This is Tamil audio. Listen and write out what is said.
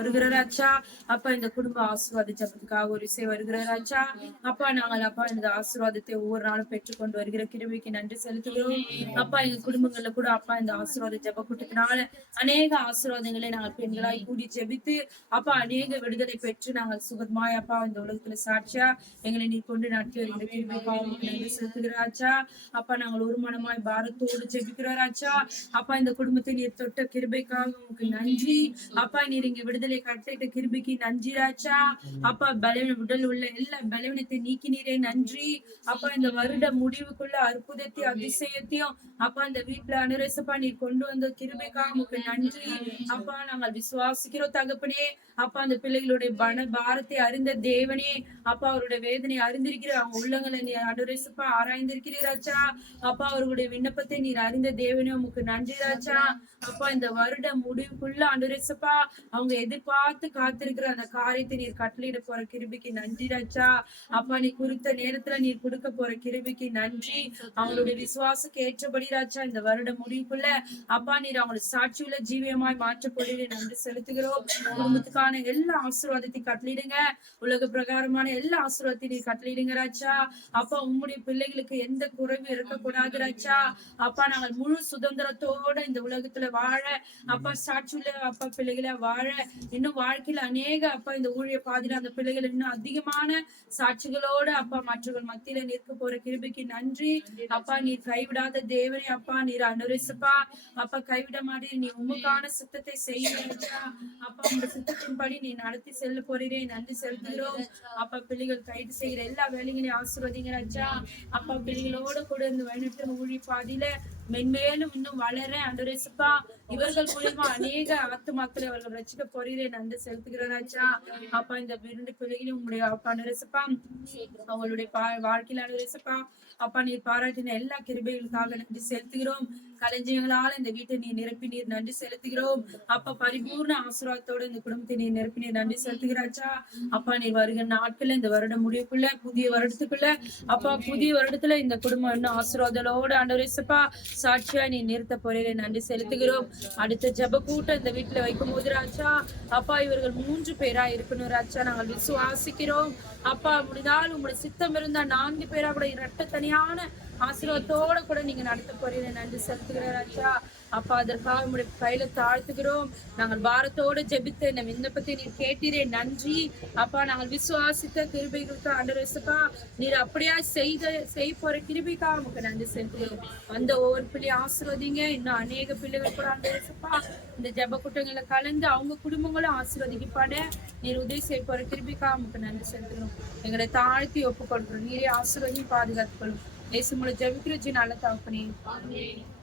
வருகிறாராச்சா. அப்பா இந்த குடும்ப ஆசீர்வாதிச்சதுக்காக ஒரு இசை வருகிறாராச்சா. அப்பா நாங்கள் அப்பா இந்த ஆசீர்வாதத்தை ஒவ்வொரு நாளும் பெற்றுக்கொண்டு வருகிற கிருபைக்கு நன்றி செலுத்துகிறோம். அப்பா எங்க குடும்பங்கள்ல கூட அப்பா இந்த ஆசீர்வாத ஜெப கூட்டத்தினால அநேக ஆசீர்வாதங்களை நாங்கள் பெண்களாய் கூடி ஜெபித்து அப்பா அநேக விடுதலை பெற்று நாங்கள் சுகமாய் அப்பா இந்த உலகத்துல சாட்சியா எங்களை நீ கொண்டு நடத்தி வருகிற கிருபைக்காக நன்றி செலுத்துகிறாச்சா. அப்பா நாங்கள் ஒரு மனமாய் பாரத்தோடு ஜெபிக்கிறாராச்சா. அப்பா இந்த குடும்பத்தை நீர் தொட்ட கிருபைக்காக உங்களுக்கு நன்றி. அப்பா நீர் இங்க விடுதலை கட்டிட்ட கிருபைக்கு நன்றி ராஜா. அப்பா உடல் உள்ள எல்லா பலவீனத்தை நீக்கினீரே நன்றி. அப்பா இந்த வருட முடிவுக்குள்ள அற்புதத்தையும் அதிசயத்தையும் அப்பா இந்த வீட்டுல அனுரசப்பா நீர் கொண்டு வந்த கிருபைக்காக உங்களுக்கு நன்றி. அப்பா நாங்கள் விசுவாசிக்கிறோம் தகப்பனே. அப்பா அந்த பிள்ளைகளுடைய பாரத்தை அறிந்த தேவனே. அப்பா அவருடைய வேதனை அறிந்திருக்கிற அவங்க உள்ளங்களை நீர் அனுரசப்பா ஆராய்ந்திருக்கிறீராச்சா. அப்பா அவர்களுடைய விண்ணப்பத்தை நீர் அறிந்த தேவனே உமக்கு நன்றி ராஜா. அப்பா இந்த வருட முடிவுக்குள்ள அனுரசப்பா அவங்க எதிர்பார்த்து காத்திருக்கிற அந்த காரியத்தை நீர் கட்டளையிட போற கிருபிக்கு நன்றி ராஜா. அப்பா நீ குறித்த நேரத்துல நீர் கொடுக்க போற கிருபிக்கு நன்றி. அவங்களுடைய விசுவாசக்கு ஏற்றபடி ராஜா இந்த வருட முடிவுக்குள்ள அப்பா நீர் அவங்களை சாட்சியுள்ள ஜீவியமாய் மாற்ற போறீங்க நன்றி செலுத்துகிறோம். குடும்பத்துக்கான எல்லா ஆசீர்வாதத்தையும் கட்டளையிடுங்க. உலக பிரகாரமான எல்லா ஆசீர்வாதத்தையும் நீர் கட்டளையிடுங்க ராஜா. அப்பா உம்முடைய பிள்ளைகளுக்கு எந்த குறைவு இருக்கக்கூடாது ராஜா. அப்பா நாங்கள் முழு சுதந்திரத்தோட இந்த உலகத்துல வாழ அப்பா சாட்சியுள்ள அப்பா பிள்ளைகளை வாழ இன்னும் வாழ்க்கையில அநேக அப்பா இந்த ஊழிய பாதியில அந்த பிள்ளைகள் இன்னும் அதிகமான சாட்சிகளோட அப்பா மற்றவர்கள் மத்தியில நிற்க போற கிருபைக்கு நன்றி. அப்பா நீர் கைவிடாத தேவனே. அப்பா நீர் அனுரசப்பா அப்பா கைவிட மாதிரி நீ உமக்கான சித்தத்தை செய்யறா. அப்பா உங்க சித்தத்தின்படி நீ நடத்தி செல்ல போறீரே நன்றி செலுத்துகிறோம். அப்பா பிள்ளைகள் கைது செய்யற எல்லா வேலைகளையும் ஆசீர்வதிங்க ராஜா. அப்பா பிள்ளைகளோட கூட இந்த வழிநடத்த ஊழிய பாதியில மென்மேலும் இன்னும் வளர அனுரசப்பா இவர்கள் மூலமா அநேக ஆத்துமாக்களை அவர்கள் ரசிக்க போறீரே நன்றி செலுத்துகிறாராச்சா. அப்பா இந்த விருண்டு பிள்ளைகளும் உங்களுடைய அப்பா அனுரசப்பா அவங்களுடைய வாழ்க்கையில அனுரசப்பா அப்பா நீர் பாராட்டின எல்லா கிருபைகளுக்காக நன்றி செலுத்துகிறோம். களஞ்சியங்களால இந்த வீட்டை நீர் நிரப்பி நீர் நன்றி செலுத்துகிறோம். அப்பா பரிபூர்ண ஆசீர்வாதத்தோட இந்த குடும்பத்தை நீர் நிரப்பி நீர் நன்றி செலுத்துகிறாச்சா. அப்பா நீர் வருகிற நாட்கள்ல இந்த வருட முடிவுக்குள்ள புதிய வருடத்துக்குள்ள அப்பா புதிய வருடத்துல இந்த குடும்பம் இன்னும் ஆசீர்வாதத்தோட அனுரசப்பா சாட்சியா நீ நிறுத்த போறீரே நன்றி செலுத்துகிறோம். அடுத்த ஜெப கூட்டம் இந்த வீட்டுல வைக்கும் போது ராஜா அப்பா இவர்கள் 3 பேரா இருக்கணும் ராஜா. நாங்கள் விசுவாசிக்கிறோம். அப்பா முடிந்தால் உங்களுடைய சித்தம் இருந்தா 4 பேரா கூட இரட்ட தனியான ஆசீர்வாதத்தோட கூட நீங்க நடத்த போறீங்க நன்றி செலுத்துகிறோம் ராஜா. அப்பா அதற்காக உங்களுடைய கையில தாழ்த்துகிறோம். நாங்கள் பாரத்தோடு ஜெபித்த இந்த விண்ணப்பத்தை நீர் கேட்டீரே நன்றி. அப்பா நாங்கள் விசுவாசித்த கிருபைகளுக்கு அனுரசப்பா நீர் அப்படியா செய்ய போற கிருபைக்காக நமக்கு நன்றி செலுத்துகிறோம். அந்த ஒவ்வொரு பிள்ளை ஆசீர்வதிங்க. இன்னும் அநேக பிள்ளைகள் கூட அனுரசப்பா இந்த ஜெப கூட்டங்களை கலந்து அவங்க குடும்பங்களும் ஆசீர்வதிக்கப்பட நீர் உதவி செய்ய போற கிருபைக்காக நமக்கு நன்றி செலுத்துகிறோம். எங்களை தாழ்த்தி ஒப்புக்கொள்கிறோம். நீரே ஆசீர்வதியும் பாதுகாத்துக் கொள்ளும். இயேசு மூலம் ஜெபிக்கிற நல்ல தகப்பனே.